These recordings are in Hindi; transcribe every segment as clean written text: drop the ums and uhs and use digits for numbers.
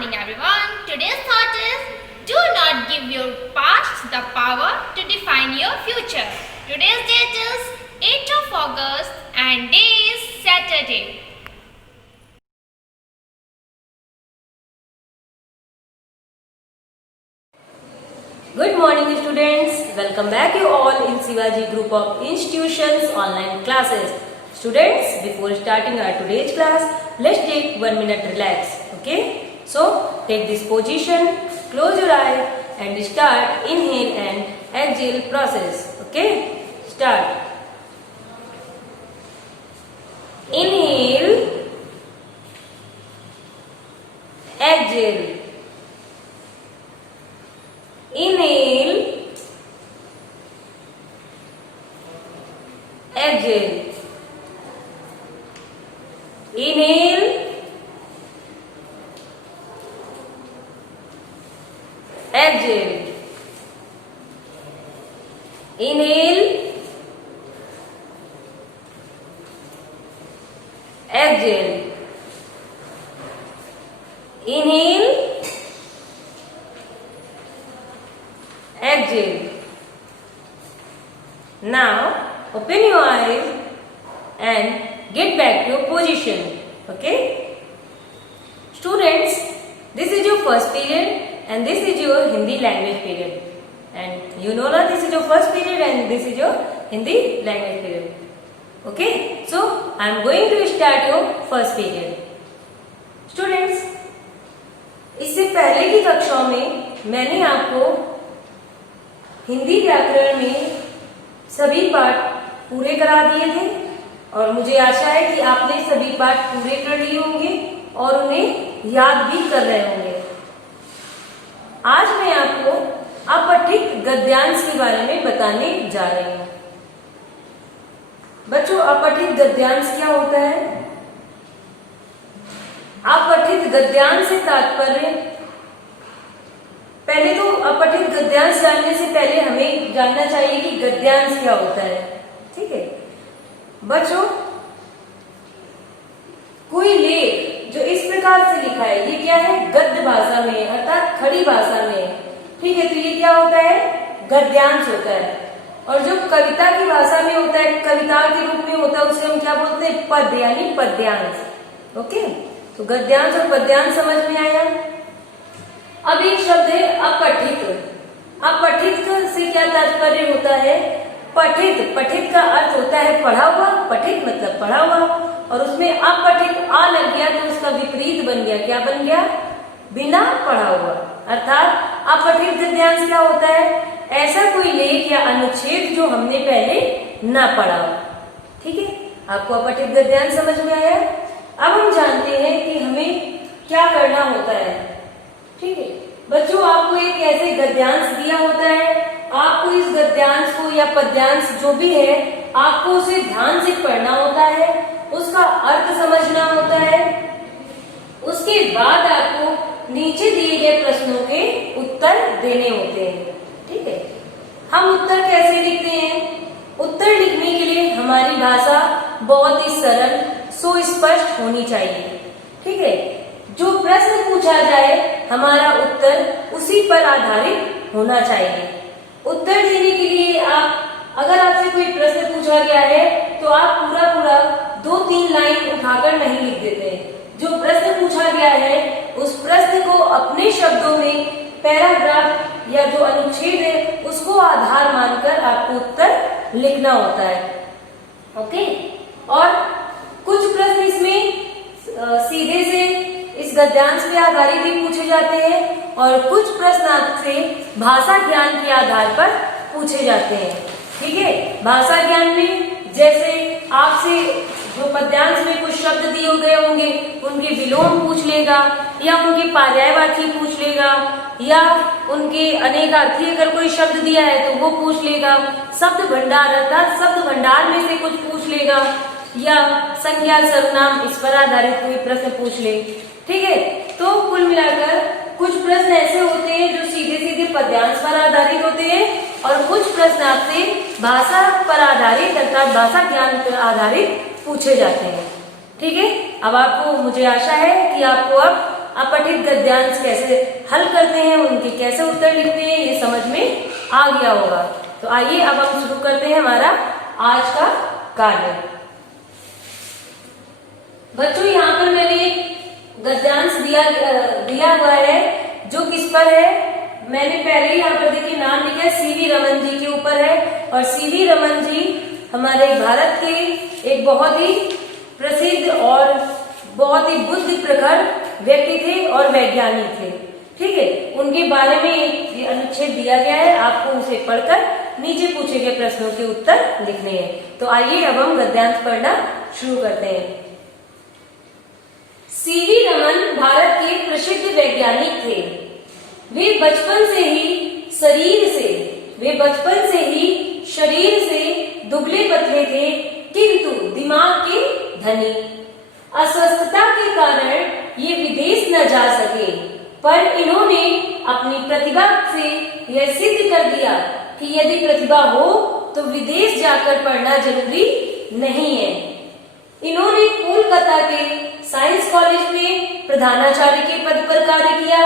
morning everyone. Today's thought is do not give your past the power to define your future. Today's date is 8th of August and day is Saturday. Good morning students. Welcome back you all in Shivaji Group of Institutions online classes. Students, before starting our today's class, let's take 1 minute relax. Okay? So, take this position, close your eyes and start inhale and exhale process. Okay? Start. Inhale, exhale. Inhale, exhale. Inhale, exhale. Inhale, exhale. Inhale, exhale. Now open your eyes and get back to your position. Okay? Students, this is your first period and this is your Hindi language period. And you know that this is your first period and this is your Hindi language period. Okay? So, I am going to start your first period. Students, इससे पहले की कक्षाओं में मैंने आपको हिंदी व्याकरण में सभी पाठ पूरे करा दिए थे और मुझे आशा है कि आपने सभी पाठ पूरे कर लिए होंगे और उन्हें याद भी कर रहे होंगे। आज मैं आपको अपठित गद्यांश के बारे में बताने जा रही हूँ। बच्चों, अपठित गद्यांश क्या होता है? अपठित गद्यांश से तात्पर्य, पहले तो अपठित गद्यांश जानने से पहले हमें जानना चाहिए कि गद्यांश क्या होता है। ठीक है बच्चों, कोई लेख जो इस प्रकार से लिखा है ये क्या है? गद्य भाषा में अर्थात खड़ी भाषा में। ठीक है, तो ये क्या होता है? गद्यांश होता है। और जो कविता की भाषा में होता है, कविता के रूप में होता है, उसे हम क्या बोलते हैं? पद्य यानी पद्यांश। ओके, तो गद्यांश और पद्यांश समझ में आया। अब एक शब्द है अपठित। अपठित से क्या तात्पर्य होता है? पठित, पठित का अर्थ होता है पढ़ा हुआ, पठित मतलब पढ़ा हुआ, और उसमें अपठित आ लग गया तो उसका विपरीत बन गया। क्या बन गया? बिना पढ़ा हुआ। अर्थात अपठित गद्यांश क्या होता है? ऐसा कोई लेख या अनुच्छेद जो हमने पहले ना पढ़ा हो। ठीक है, आपको अपठित गद्यांश समझ में आया। अब हम जानते हैं कि हमें क्या करना होता है। ठीक है बच्चों, आपको एक ऐसे गद्यांश दिया होता है, आपको इस गद्यांश को या पद्यांश जो भी है आपको उसे ध्यान से पढ़ना होता है, उसका अर्थ समझना होता है। उसके बाद आपको नीचे दिए गए प्रश्नों के उत्तर देने होते हैं। ठीक है, हम उत्तर कैसे लिखते हैं? उत्तर लिखने के लिए हमारी भाषा बहुत ही सरल, सुस्पष्ट होनी चाहिए। ठीक है, जो प्रश्न पूछा जाए हमारा उत्तर उसी पर आधारित होना चाहिए। उत्तर देने के लिए अगर आपसे कोई प्रश्न पूछा गया है तो आप पूरा 2-3 लाइन उठाकर नहीं लिख देते हैं। जो प्रश्न पूछा गया है उस प्रश्न को अपने शब्दों में पैराग्राफ या जो अनुच्छेद है उसको आधार मानकर आपको उत्तर लिखना होता है। ओके, और कुछ प्रश्न इसमें सीधे से इस गद्यांश पे आधारित भी पूछे जाते हैं और कुछ प्रश्न आपसे भाषा ज्ञान के आधार पर पूछे जाते हैं। ठीक है, भाषा ज्ञान में जैसे आपसे जो पद्यांश में कुछ शब्द दिए गए होंगे उनके विलोम पूछ लेगा या उनके पर्यायवाची पूछ लेगा या उनके अनेकार्थी अगर कोई शब्द दिया है तो वो पूछ लेगा। शब्द भंडार अर्थात शब्द भंडार में से कुछ पूछ लेगा या संज्ञा सर्वनाम इस पर आधारित कोई प्रश्न पूछ ले। ठीक है, तो कुल मिलाकर कुछ प्रश्न ऐसे होते हैं जो सीधे सीधे पद्यांश पर आधारित होते हैं और कुछ प्रश्न आपसे भाषा पर आधारित अर्थात भाषा ज्ञान पर आधारित पूछे जाते हैं। ठीक है, अब आपको मुझे आशा है कि आपको अब अपठित गद्यांश कैसे हल करते हैं, उनके कैसे उत्तर लिखते हैं, ये समझ में आ गया होगा। तो आइए अब हम शुरू करते हैं हमारा आज का कार्य। बच्चों यहाँ पर मैंने एक गद्यांश दिया हुआ है जो किस पर है, मैंने पहले यहाँ पर देखिए नाम लिखा है सीवी रमन जी के ऊपर है। और सीवी रमन जी हमारे भारत के एक बहुत ही प्रसिद्ध और बहुत ही बुद्धि प्रखर व्यक्ति थे और वैज्ञानिक थे। ठीक है, उनके बारे में एक अनुच्छेद दिया गया है, आपको उसे पढ़कर नीचे पूछे गए प्रश्नों के उत्तर लिखने हैं। तो आइए अब हम गद्यांश पढ़ना शुरू करते हैं। सीवी रमन भारत के प्रसिद्ध वैज्ञानिक थे। वे बचपन से ही शरीर से दुबले पतले थे, किंतु दिमाग के धनी। अस्वस्थता के कारण ये विदेश न जा सके, पर इन्होंने अपनी प्रतिभा से यह सिद्ध कर दिया कि यदि प्रतिभा हो तो विदेश जाकर पढ़ना जरूरी नहीं है। इन्होंने कोलकाता के साइंस कॉलेज में प्रधानाचार्य के पद पर कार्य किया।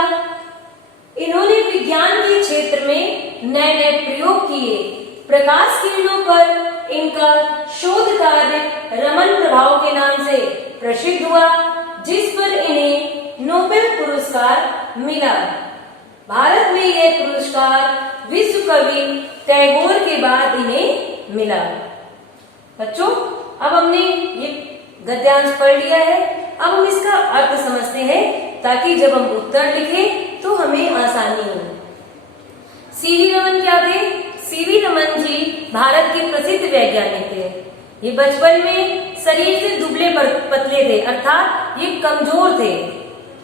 इन्होंने विज्ञान के क्षेत्र में नए नए प्रयोग किए। प्रकाश किरणों पर इनका शोध कार्य रमन प्रभाव के नाम से प्रसिद्ध हुआ, जिस पर इन्हें नोबेल पुरस्कार मिला। भारत में यह पुरस्कार विश्व कवि टैगोर के बाद इन्हें मिला। बच्चों, अब हमने ये गद्यांश पढ़ लिया है, अब हम इसका अर्थ समझते हैं ताकि जब हम उत्तर लिखें तो हमें आसानी हो। सीवी रमन क्या थे? सीवी रमन जी भारत के प्रसिद्ध वैज्ञानिक थे। ये बचपन में शरीर से दुबले पतले थे, अर्थात ये कमजोर थे,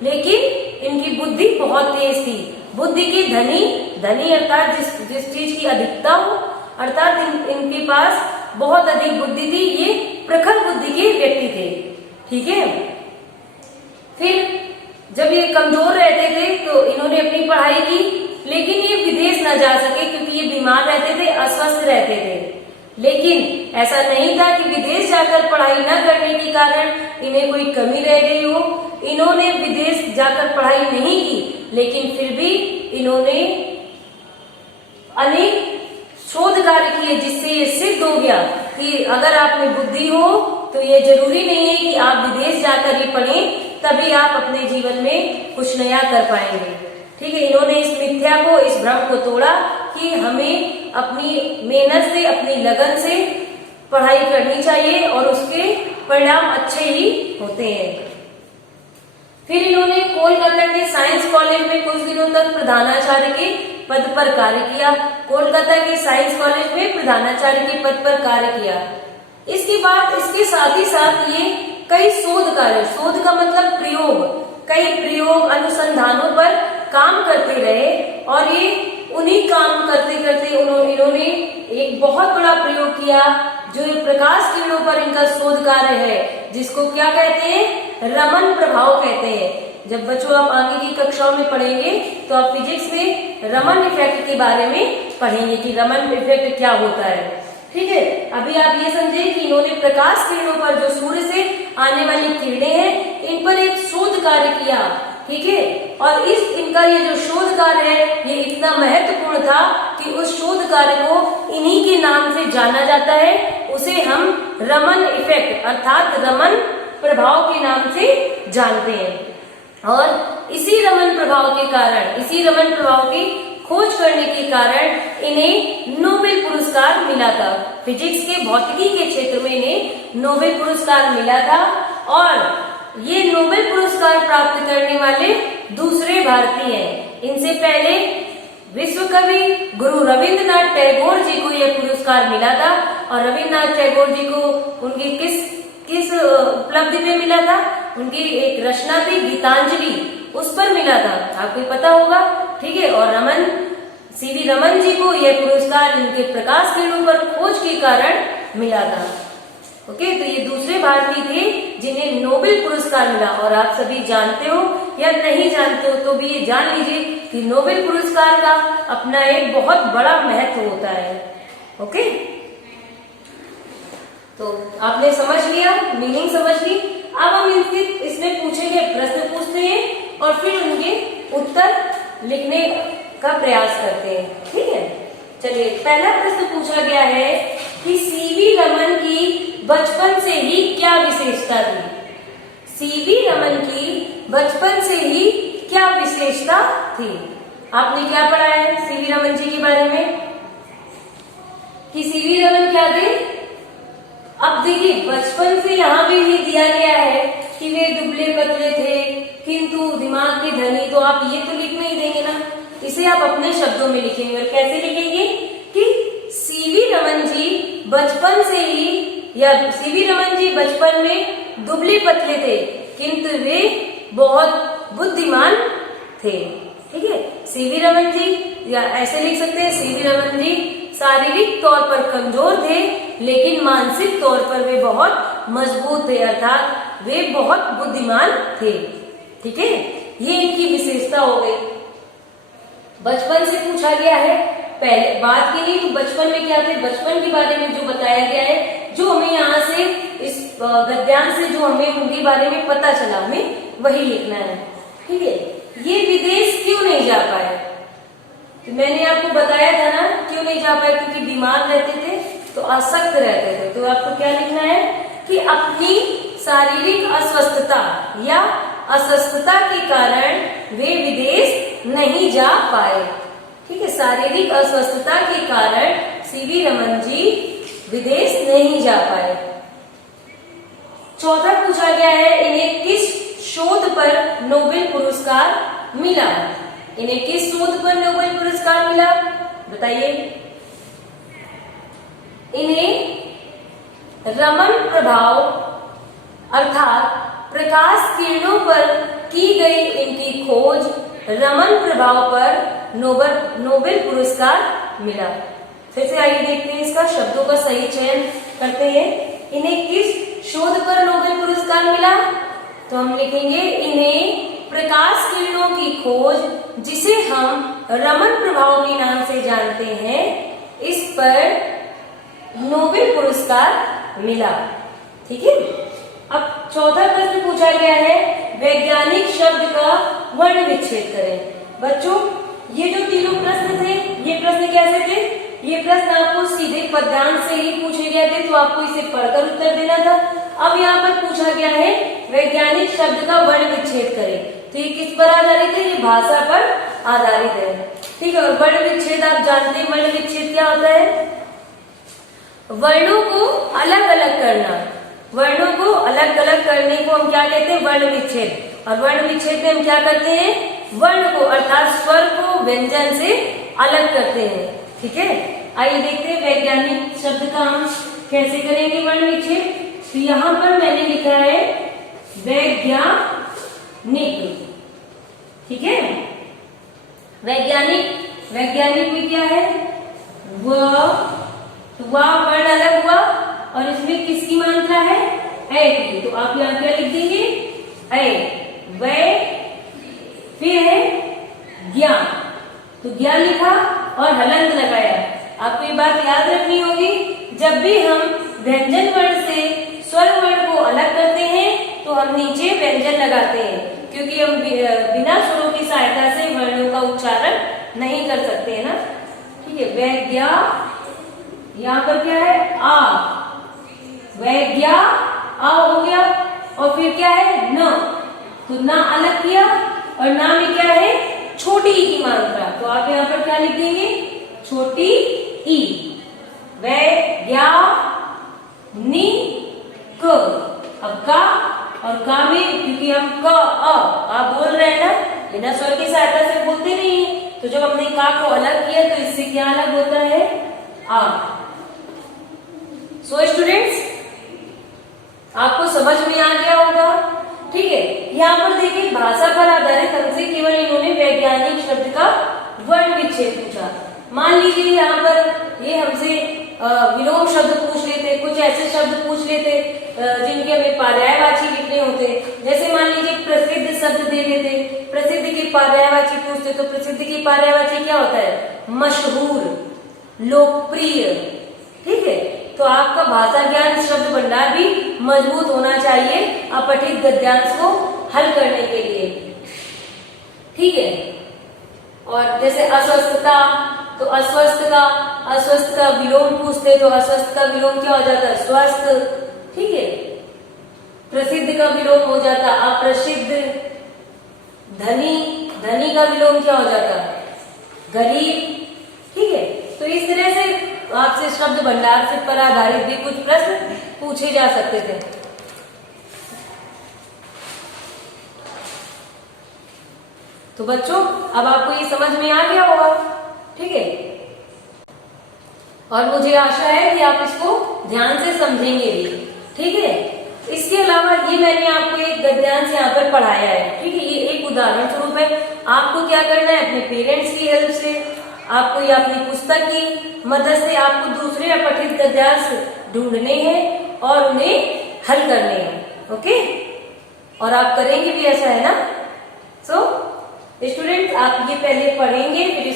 लेकिन इनकी बुद्धि बहुत तेज थी। बुद्धि के धनी अर्थात जिस चीज की अधिकता हो, अर्थात इनके पास बहुत अधिक बुद्धि थी। ये प्रखर बुद्धि के व्यक्ति थे। ठीक है, फिर जब ये कमजोर रहते थे तो इन्होंने अपनी पढ़ाई की, लेकिन ये विदेश न जा सके क्योंकि ये बीमार रहते थे, अस्वस्थ रहते थे। लेकिन ऐसा नहीं था कि विदेश जाकर पढ़ाई न करने के कारण इन्हें कोई कमी रह गई हो। इन्होंने विदेश जाकर पढ़ाई नहीं की, लेकिन फिर भी इन्होंने अनेक शोध कार्य किए, जिससे ये सिद्ध हो गया कि अगर आप में बुद्धि हो तो ये जरूरी नहीं है कि आप विदेश जाकर ही पढ़ें, तभी आप अपने जीवन में कुछ नया कर पाएंगे। ठीक है, इन्होंने इस मिथ्या को, इस भ्रम को तोड़ा कि हमें अपनी मेहनत से, अपनी लगन से पढ़ाई करनी चाहिए और उसके परिणाम अच्छे ही होते हैं। फिर इन्होंने कोलकाता के साइंस कॉलेज में कुछ दिनों तक प्रधानाचार्य के पद पर कार्य किया। कोलकाता के साइंस कॉलेज में प्रधानाचार्य के पद पर कार्य किया। इसके बाद इसके साथ ही साथ ये कई शोध का मतलब प्रयोग, कई प्रयोग अनुसंधानों पर काम करते रहे। और ये उन्हीं काम करते करते इन्होंने एक बहुत बड़ा प्रयोग किया, जो ये प्रकाश किरणों पर इनका शोध कार्य है, जिसको क्या कहते हैं? रमन प्रभाव कहते हैं। जब बच्चों आप आगे की कक्षाओं में पढ़ेंगे तो आप फिजिक्स में रमन इफेक्ट के बारे में पढ़ेंगे कि रमन इफेक्ट क्या होता है। ठीक है, अभी आप ये समझें कि इन्होंने प्रकाश किरणों पर, जो सूर्य से आने वाली किरणें हैं, इन पर एक शोध कार्य किया। ठीक है, और इनका ये जो शोध कार्य है ये इतना महत्वपूर्ण था कि उस शोध कार्य को इन्हीं के नाम से जाना जाता है। उसे हम रमन इफेक्ट अर्थात रमन प्रभाव के नाम से जानते हैं। और इसी रमन प्रभाव की खोज करने के कारण इन्हें नोबेल पुरस्कार मिला था। फिजिक्स के, भौतिकी के क्षेत्र में इन्हें नोबेल पुरस्कार मिला था। और ये नोबेल पुरस्कार प्राप्त करने वाले दूसरे भारतीय हैं। इनसे पहले विश्व कवि गुरु रविंद्रनाथ टैगोर जी को यह पुरस्कार मिला था। और रविंद्रनाथ टैगोर जी को उनकी किस उपलब्धि पे मिला था? उनकी एक रचना थी गीतांजलि, उस पर मिला था, आपको पता होगा। ठीक है, और सीवी रमन जी को यह पुरस्कार इनके प्रकाश किरणों पर खोज के कारण मिला था। ओके, तो ये दूसरे भारतीय थे जिन्हें नोबेल पुरस्कार मिला। और आप सभी जानते हो या नहीं जानते हो तो भी ये जान लीजिए कि नोबेल पुरस्कार का अपना एक बहुत बड़ा महत्व होता है। ओके, तो आपने समझ लिया, मीनिंग समझ ली। अब हम इसमें पूछेंगे, प्रश्न पूछते हैं और फिर उत्तर लिखने का प्रयास करते हैं। ठीक है, चलिए पहला प्रश्न पूछा गया है कि सीवी रमन की बचपन से ही क्या विशेषता थी। सीवी रमन की बचपन से ही क्या विशेषता थी। आपने क्या पढ़ा है सीवी रमन जी के बारे में कि सीवी रमन क्या थे। अब देखिए बचपन से यहाँ भी ये दिया गया है कि वे दुबले पतले थे किंतु दिमाग के धनी, तो आप ये तो लिख नहीं देंगे ना, इसे आप अपने शब्दों में लिखेंगे। और कैसे लिखेंगे कि सीवी रमन जी बचपन से ही, या सीवी रमन जी बचपन में दुबले पतले थे किंतु वे बहुत बुद्धिमान थे। ठीक है, सीवी रमन जी, या ऐसे लिख सकते हैं सीवी रमन जी शारीरिक तौर पर कमजोर थे लेकिन मानसिक तौर पर वे बहुत मजबूत थे, अर्थात वे बहुत बुद्धिमान थे। ठीक है, ये इनकी विशेषता हो गई। बचपन से पूछा गया है, पहले बात के लिए तो बचपन में क्या थे, बचपन के बारे में जो बताया गया है, जो हमें यहाँ से इस गद्यांश से जो हमें उनके बारे में पता चला, हमें वही लिखना है। ठीक है, ये विदेश क्यों नहीं जा पाए, तो मैंने आपको बताया था ना क्यों नहीं जा पाए, क्योंकि बीमार रहते थे तो आसक्त रहते थे। तो आपको क्या लिखना है कि अपनी शारीरिक अस्वस्थता या अस्वस्थता के कारण वे विदेश नहीं जा पाए। ठीक है, शारीरिक अस्वस्थता के कारण सीवी रमन जी विदेश नहीं जा पाए। चौथा पूछा गया है इन्हें किस शोध पर नोबेल पुरस्कार मिला। इन्हें किस शोध पर नोबेल पुरस्कार मिला बताइए। इन्हें रमन प्रभाव अर्थात प्रकाश किरणों पर की गई इनकी खोज रमन प्रभाव पर नोबेल पुरस्कार मिला। फिर से आइए देखते हैं इसका शब्दों का सही चयन करते हैं। इन्हें किस शोध पर नोबेल पुरस्कार मिला, तो हम लिखेंगे इन्हें प्रकाश किरणों की खोज जिसे हम रमन प्रभाव के नाम से जानते हैं, इस पर नोबेल पुरस्कार मिला। ठीक है, अब चौथा प्रश्न पूछा गया है वैज्ञानिक शब्द का वर्ण विच्छेद करें। बच्चों ये जो तीनों प्रश्न थे, ये प्रश्न कैसे थे, ये प्रश्न आपको सीधे पद्यांश से ही पूछे गए थे, तो आपको इसे पढ़कर उत्तर देना था। अब यहाँ पर पूछा गया है वैज्ञानिक शब्द का वर्ण विच्छेद करें, तो ये किस पर आधारित है, ये भाषा पर आधारित है। ठीक है, और वर्ण विच्छेद आप जानते हैं वर्ण विच्छेद क्या होता है, वर्णों को अलग अलग करना। वर्णों को अलग अलग करने को हम क्या कहते हैं, वर्ण विच्छेद। और वर्ण विच्छेद में हम क्या करते हैं, वर्ण को अर्थात स्वर को व्यंजन से अलग करते हैं। ठीक है, आइए देखते हैं वैज्ञानिक शब्द का हम कैसे करेंगे वर्ण विच्छेद। तो यहाँ पर मैंने लिखा है वैज्ञानिक। ठीक है, वैज्ञानिक में क्या है, वह वर्ण अलग हुआ और इसमें किसकी मात्रा है, ए की, तो आप यहाँ क्या लिख देंगे, ए। वै फिर है ज्ञा, तो ज्ञा लिखा और हलंत लगाया। आपको ये बात याद रखनी होगी, जब भी हम व्यंजन वर्ण से स्वर वर्ण को अलग करते हैं तो हम नीचे व्यंजन लगाते हैं, क्योंकि हम बिना स्वरों की सहायता से वर्णों का उच्चारण नहीं कर सकते हैं ना। ठीक है, वैज्ञा, यहाँ पर क्या है आ, वैज्ञा आ हो गया, और फिर क्या है न, तो ना अलग किया और ना में क्या है छोटी ई की मात्रा, तो आप यहाँ पर क्या लिख देंगे, छोटी ई। वैज्ञानिक। अब का और का में क्योंकि हम क अ आप बोल रहे हैं ना, बिना स्वर की सहायता से बोलते नहीं है, तो जब हमने का को अलग किया तो इससे क्या अलग होता है, आ। सो स्टूडेंट्स आपको समझ में आ गया होगा। ठीक है, यहाँ पर देखिए भाषा पर आधारित हमसे केवल इन्होंने वैज्ञानिक शब्द का वर्ण विच्छेद पूछा। मान लीजिए यहाँ पर ये हमसे विलोम शब्द पूछ लेते, कुछ ऐसे शब्द पूछ लेते जिनके हमें पर्यायवाची लिखने होते, जैसे मान लीजिए प्रसिद्ध शब्द दे देते, प्रसिद्ध की पर्यायवाची पूछते, तो प्रसिद्ध की पर्यायवाची क्या होता है, मशहूर, लोकप्रिय। ठीक है, तो आपका भाषा ज्ञान शब्द भंडार भी मजबूत होना चाहिए अपठित गद्यांश को हल करने के लिए। ठीक है। और जैसे अस्वस्थता, तो अस्वस्थ का विलोम पूछते तो अस्वस्थ का विलोम क्या हो जाता है? स्वस्थ। ठीक है। प्रसिद्ध का विलोम हो जाता अप्रसिद्ध। धनी का विलोम क्या हो जाता? गरीब। ठीक है। तो इस तरह से आपसे शब्द भंडार से पर आधारित भी कुछ प्रश्न पूछे जा सकते थे। तो बच्चों, अब आपको ये समझ में आ गया होगा। ठीक है। और मुझे आशा है कि आप इसको ध्यान से समझेंगे भी। ठीक है। इसके अलावा ये मैंने आपको एक गद्यांश यहाँ पर पढ़ाया है। ठीक है। ये एक उदाहरण स्वरूप है। आपको क्या करना है? अपने पेरेंट्स की हेल्प से, आपको या अपनी पुस्तक की मदद से आपको दूसरे अपठित गद्यांश ढूंढने हैं और उन्हें हल करने हैं। ओके। और आप करेंगे भी, ऐसा है ना? सो स्टूडेंट्स, आप ये पहले पढ़ेंगे, फिर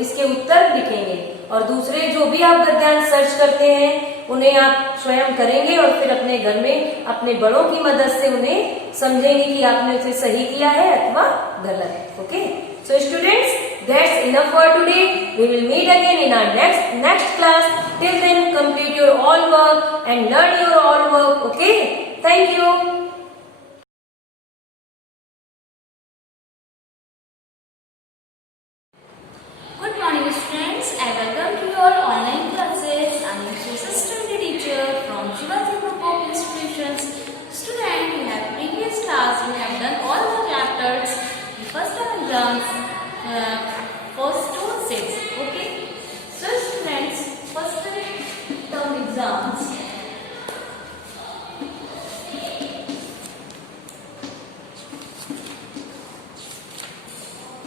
इसके उत्तर लिखेंगे और दूसरे जो भी आप गद्यांश सर्च करते हैं उन्हें आप स्वयं करेंगे और फिर अपने घर में अपने बड़ों की मदद से उन्हें समझेंगे कि आपने उसे सही किया है अथवा गलत। Okay. So students, that's enough for today. We will meet again in our next class. Till then, complete your all work and learn your all work. Okay. Thank you. Good morning students, I welcome to your online classes. I am social study teacher from Shivaji Group of Institutions. Student, in our previous class we have done all the chapters, the first term exams, first to 6. Okay. So students, first term exams.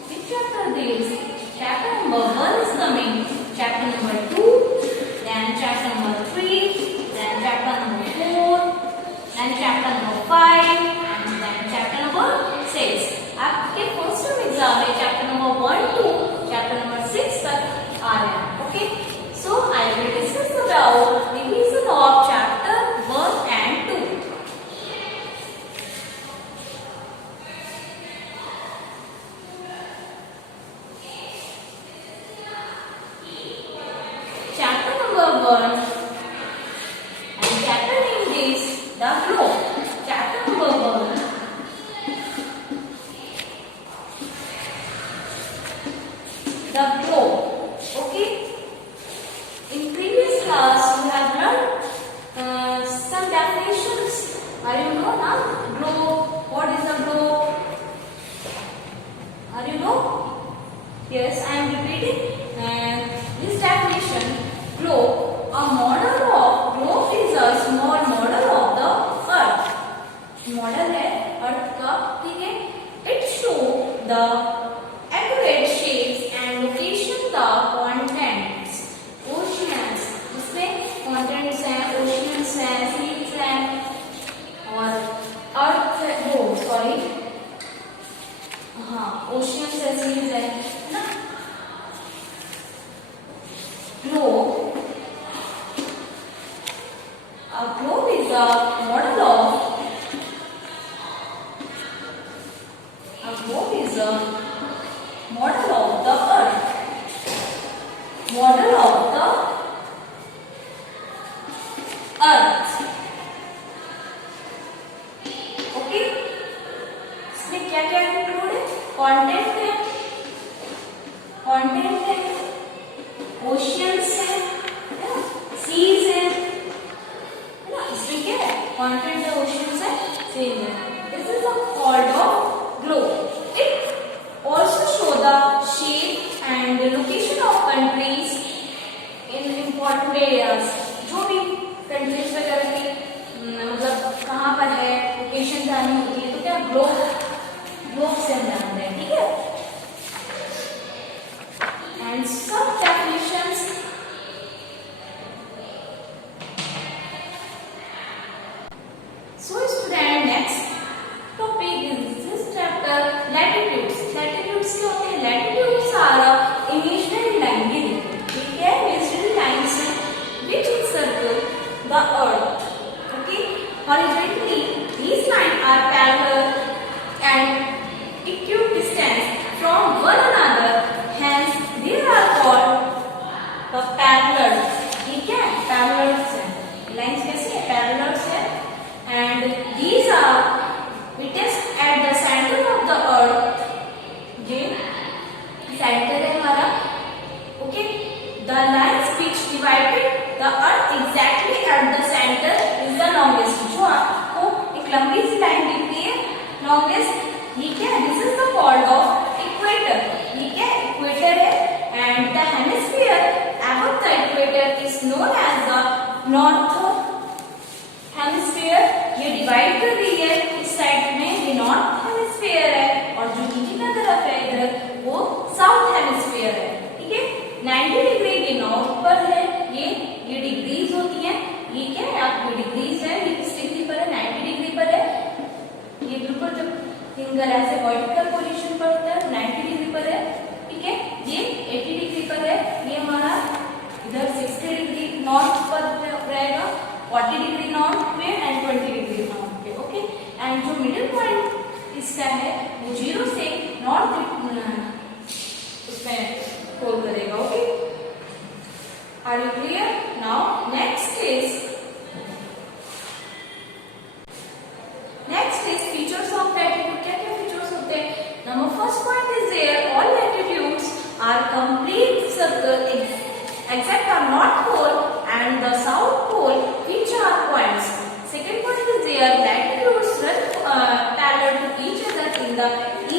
Which chapter this? Chapter number 1 is coming, chapter number 2, then chapter number 3, then chapter number 4, then chapter number 5, and then chapter number 6. आपके फर्स्ट टर्म एग्जाम में chapter number 1 to chapter number 6 तक आ रहे हैं। Okay. So I will discuss about revision of chapter 1 and 2. Chapter number 1 and chapter name is the globe. Chapter number 1, the globe. Okay. In previous class we have learned some definitions. Are you know now? Globe. What is the globe? Are you know? Yes, I am repeating. This definition, globe, a model of globe is a small model of the earth. Model है अर्थ का। ठीक है। It show the accurate shapes and location the contents oceans. इसमें कॉन्टेंट्स हैं, ओशियंस हैं, सीज हैं और अर्थ वो सॉरी हाँ ओशियंस है, सीज है ना। Globe. A globe is a model of. A globe is a model of the earth. Model of the earth. Okay. इसमें क्या क्या इंक्लूड है? कंटेंट है, कंटेंट है, ओशियंस है ना, सीज है ना। इसमें क्या है? कंटेंट है, ओशियंस है, सीज है। This is called off globe. It also show the shape and location of countries in important areas. जो भी कंट्रीज वगैरह की मतलब कहाँ पर है लोकेशन जानी होती है तो क्या ग्लोब से हम जानते हैं। ठीक है। And some definitions. So student, next topic is this chapter latitudes. Latitudes क्या होते हैं? Latitudes are imaginary line। ठीक है। Imaginary lines which encircle the earth. Okay. Horizontally, these lines are parallel and equidistant longest, ठीक है, this is the called of equator, ठीक है, equator है, and the hemisphere above the equator is known as the north hemisphere. ये डिवाइड कर रही है, इस साइड में ये नॉर्थ हेमिस्फीयर है और जो नीचे की तरफ है इधर वो साउथ हेमिस्फीयर है, ठीक है। 90 डिग्री ये नॉर्थ पर है, ये डिग्रीज होती है, ये क्या है आपकी डिग्रीज है, ये किस डिग्री पर है, 90 डिग्री पर है। ये बिल्कुल जब फिंगर ऐसे वर्टिकल पोजीशन पर होता है 90 डिग्री पर है, ठीक है। ये 80 डिग्री पर है, ये हमारा इधर 60 डिग्री नॉर्थ पर रहेगा, 40 डिग्री नॉर्थ में एंड 20 डिग्री नॉर्थ पे, ओके। एंड जो मिडिल पॉइंट इसका है वो 0 से नॉर्थ उसमें होल करेगा, okay. Are you clear? Now next is features of latitude. क्या क्या फीचर्स होते हैं? Number first point is there all latitudes are complete circle except the north pole and the south pole, which are points. Second point is their latitudes run parallel to each other in the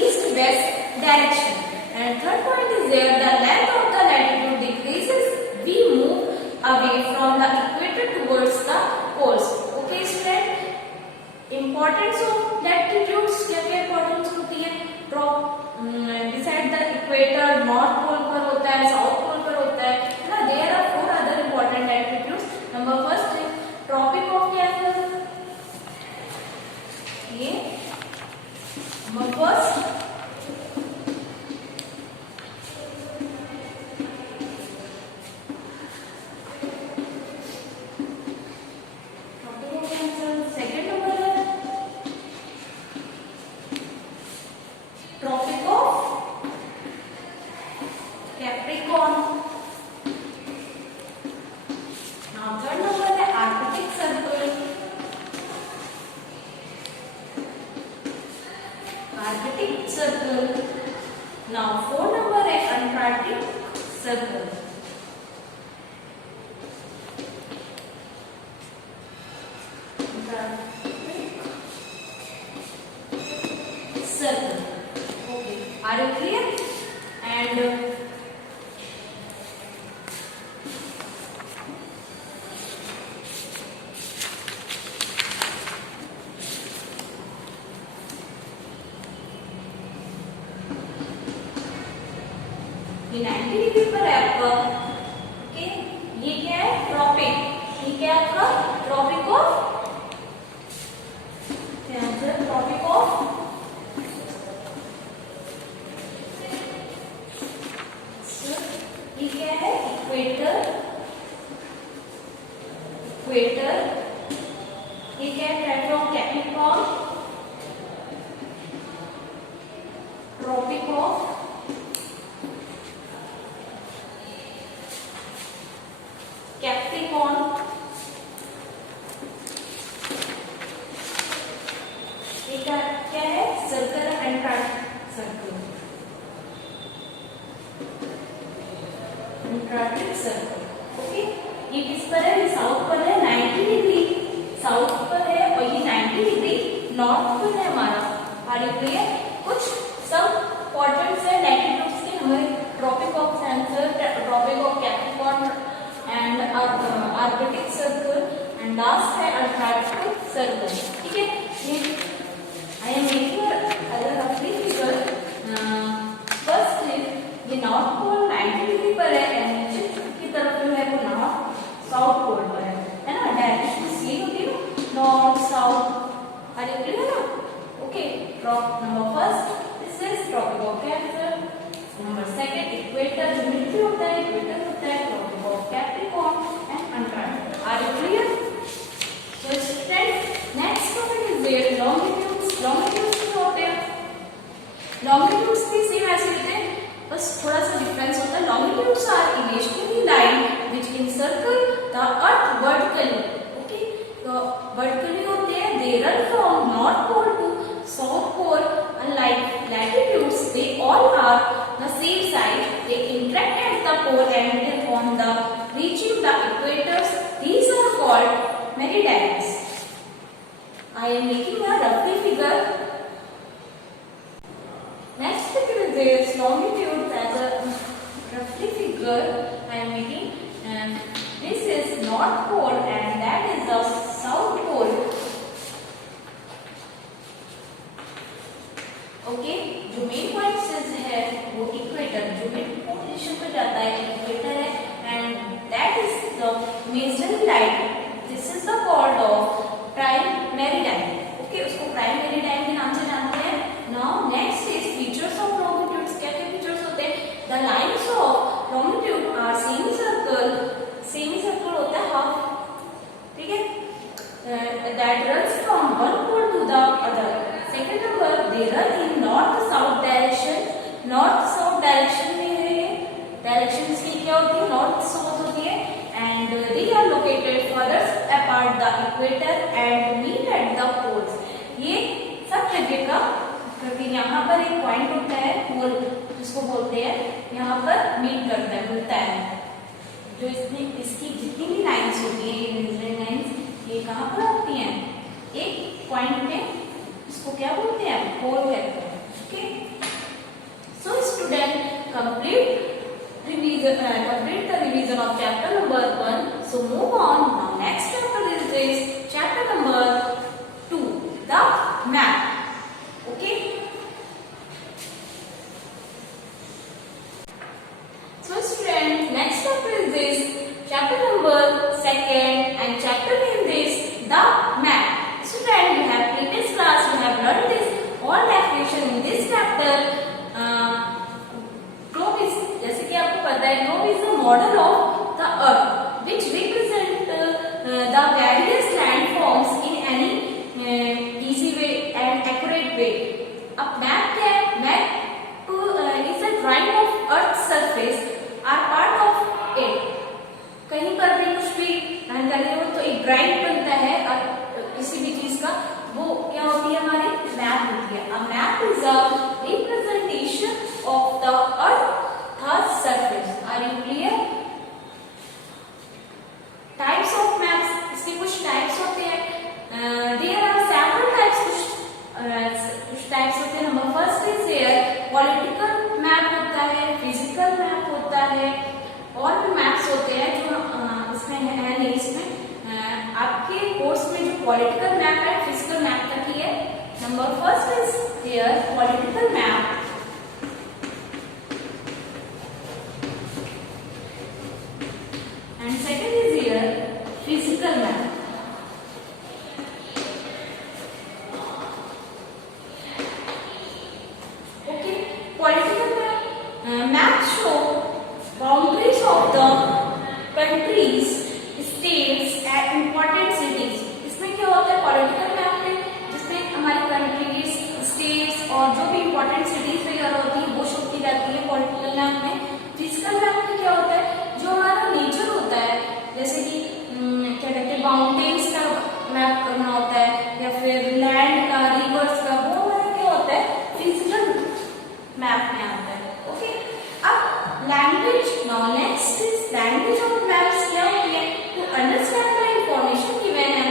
east-west direction. And third point is there the length of the latitude decreases. We move away from the equator towards the poles. Okay, student. Importance of latitudes. क्या क्या importance होती है? Beside the equator, north pole पर होता है, south pole पर होता है। There are 4 other important latitudes. Number first is Tropic of Cancer. ये number first Tropic of Cancer. Second number है Tropic of Capricorn. Third number है Arctic circle, Arctic circle. Now 4 number है Antarctic circle. Circle, okay. Are you clear? And ये 90 डिग्री पर है आपका, ओके। ये क्या है? ट्रॉपिक। ये क्या है आपका? Tropic of Cancer, Tropic of ये क्या है? Equator, equator. ये क्या है? Tropic of Capricorn, Tropic of Capricorn. एक क्या है? Circle Antarctic Circle, Antarctic Circle, okay. ये किस पर है? ये साउथ पर है, 90 डिग्री साउथ पर है और ये 90 डिग्री नॉर्थ पर है हमारा। Are you clear? कुछ सब क्वाड्रेंट्स है लैटिट्यूड्स के, हमारे Tropic of Cancer, Tropic of Capricorn and Arctic Circle and last है अंटार्कटिक सर्कल, ठीक है। ये I am making a figure. First ये नॉर्थ पोल 90 डिग्री पर है एंड नीचे की तरफ जो है वो नॉर्थ साउथ पोल पर है ना। डायरेक्शन सेम होती है ना, north south. Are you clear ना? Okay. Number first this is Tropic of Cancer. Number second equator, जो मिड पे होता है, इक्वेटर होता है, Tropic of Capricorn and Antarctic. Are you clear? So student next topic is there longitudes. Longitudes क्या होते हैं? लॉन्गिट्यूड्स भी सेम ऐसे होते हैं, बस थोड़ा सा डिफरेंस होता है। Longitudes are imaginary line which encircle the earth vertically, okay। तो vertically होते हैं, they run from north pole to south pole। Unlike latitudes, they all are the same size, they interact at the pole and on the reaching the equators, these are called meridians। I am making a roughly figure is this longitude as a roughly figure I am making. This is North Pole and that is the South Pole. Okay, जो मेन पॉइंट है वो इक्वेटर, जो मिड पोजीशन पर जाता है इक्वेटर है and that is the majorly line. This is the called of prime meridian. Okay, उसको प्राइम मेरीडाइन के नाम से जानते हैं. Now next is features of longitudes. क्या क्या फीचर्स होते हैं? The lines of longitude are semi circle. Semi circle होता है हाफ, ठीक है, that runs from one pole to the other. Second number, they run in north south direction. North south direction में है ये. डायरेक्शन इसकी क्या होती है? नॉर्थ साउथ होती है. And they are located further apart the equator and meet at the poles. ये सब जगह का, क्योंकि यहाँ पर एक पॉइंट होता है पोल जिसको बोलते हैं, यहाँ पर मीट करता है, मिलता है. जो इसकी जितनी भी लाइन्स होती है, ये लाइन्स, ये कहाँ पर होती हैं? एक पॉइंट में. इसको क्या बोलते हैं? पोल कहते हैं. Okay, so student complete the revision of chapter number 1. So move on. Now next chapter is this chapter number 2, the map. Okay, so student, next chapter is this chapter number 2nd and chapter name is the map. Student, you have previous class you have learned this all definition in this chapter. Globe is, जैसे कि आपको पता है, globe is a model of the earth which represent the various landforms in any easy way and accurate way. अब map क्या है? Map is a drawing of earth's surface or part of it. कहीं पर भी कुछ भी जानकारी हो तो एक ड्राइंग बनता है और किसी भी चीज का, वो क्या होती है? हमारी मैप होती है. A map is a representation of the earth's surface. Are you clear? Types of maps, इसके कुछ types होते हैं. There are several types. कुछ types होते हैं. Number first is there political map होता है, physical map होता है, और भी maps होते हैं जो इसमें है नहीं. इसमें आपके कोर्स में जो पॉलिटिकल मैप है, फिजिकल मैप तक ही है. Number first is here political map. And second is here physical map. Okay, political map show boundaries of the countries, states and important cities. इसमें क्या होता है पॉलिटिकल मैप में? जिसमें हमारी कंट्रीज, स्टेट्स और जो भी इम्पोर्टेंट सिटीज वगैरह होती है वो शो की जाती है पॉलिटिकल मैप में. फिजिकल मैप में क्या होता है? जो हमारा नेचर होता है, जैसे कि क्या कहते हैं, माउंटेन्स का मैप करना होता है या फिर लैंड का, रिवर्स का, वो हमारा क्या होता है? फिजिकल मैप में आता है. ओके, अब language. Now next is language of maps. क्या होती है? To understand the information given in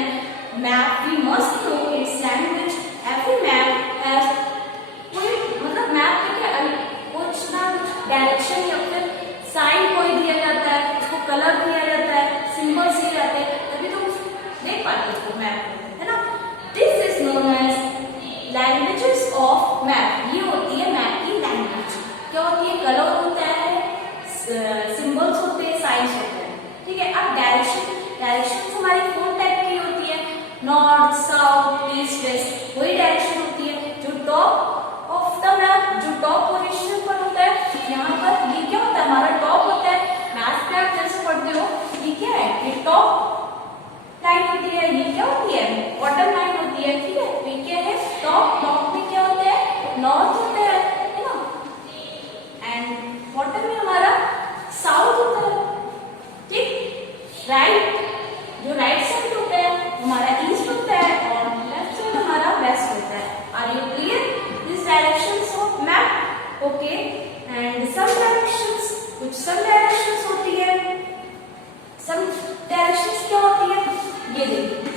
map, we must know its language. Every map has कोई मतलब मैप में क्या कुछ ना डायरेक्शन या फिर साइन कोई दिया जाता है, उसको कलर दिया जाता है, सिंबल्स दिए जाते हैं, तभी तो देख पाते हैं उसको मैप, है ना. This is known as languages of map. ये होती है मैप की लैंग्वेज. क्या होती है? कलर होता है, सिंबल्स होते हैं, साइंस होते हैं. ठीक है. अब डायरेक्शन हमारी 4 टाइप की होती है. North, south, east, west. वही डायरेक्शन होती है जो टॉप ऑफ द मैप, जो टॉप पोजीशन पर होता है. यहाँ पर ये क्या होता है? हमारा टॉप होता है. मैथ में आप जैसे पढ़ते हो, ये क्या है? ये टॉप लाइन होती है. ये क्या होती है? बॉटम लाइन होती है. ठीक है. ये क्या है? टॉप में क्या होता है? नॉर्थ होता है ना. एंड बॉटम में हमारा साउथ होता है. ठीक. राइट, जो राइट साइड होता है हमारा ईस्ट होता है और लेफ्ट साइड हमारा वेस्ट होता है. Are you clear? This directions of map. Okay, and some directions, कुछ सम डायरेक्शंस होती है. सम डायरेक्शंस क्या होती है? ये देखिए,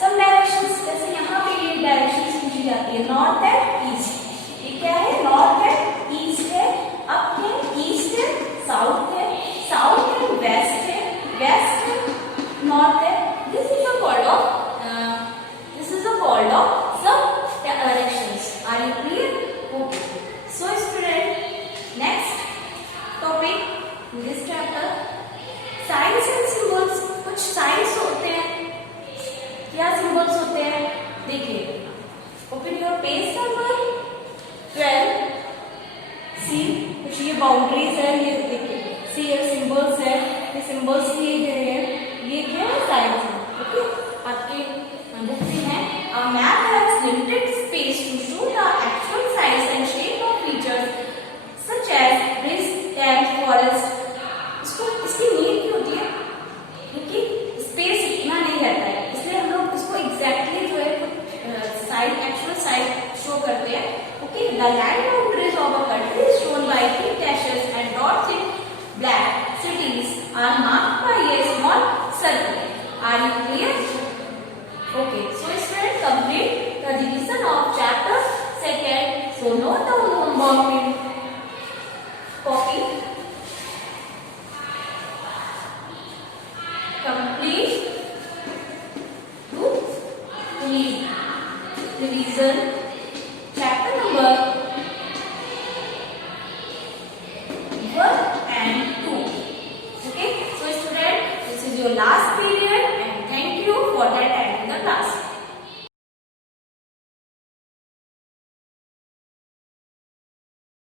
सम डायरेक्शंस, जैसे यहाँ पे ये डायरेक्शंस पूछी जाती है. करेंगे, नॉर्थ एंड ईस्ट। ये क्या है? नॉर्थ एंड ईस्ट है। अब क्या है? ईस्ट है, साउथ है, साउथ एंड वेस्ट है, वेस्ट है, नॉर्थ है। This is a called off some directions. Are you clear? Okay. So student, next topic in this chapter, signs and symbols. कुछ signs होते हैं, क्या symbols होते हैं? देखिए, open your page number 12. See, कुछ ये boundaries है, ये देखिए, see ये symbols है, ये symbols किए गए हैं, ये क्या है? Signs है, okay? आपके बुक में है, a map has limited space to show the actual size and shape of features such as bridge and forest. इसकी नीड क्या होती है? क्योंकि स्पेस इतना नहीं रहता है, इसलिए हम लोग इसको एग्जैक्टली जो है साइज, एक्चुअल साइज शो करते हैं। Okay, the land boundaries of a country is shown by thick dashes and dots in black. Cities are marked by a small circle. Are you clear? Okay, so students, complete the revision of chapter 2. So note down homework in copy. Complete to revision chapter number 1 and 2. Okay, so students, this is your last period and thank you for that.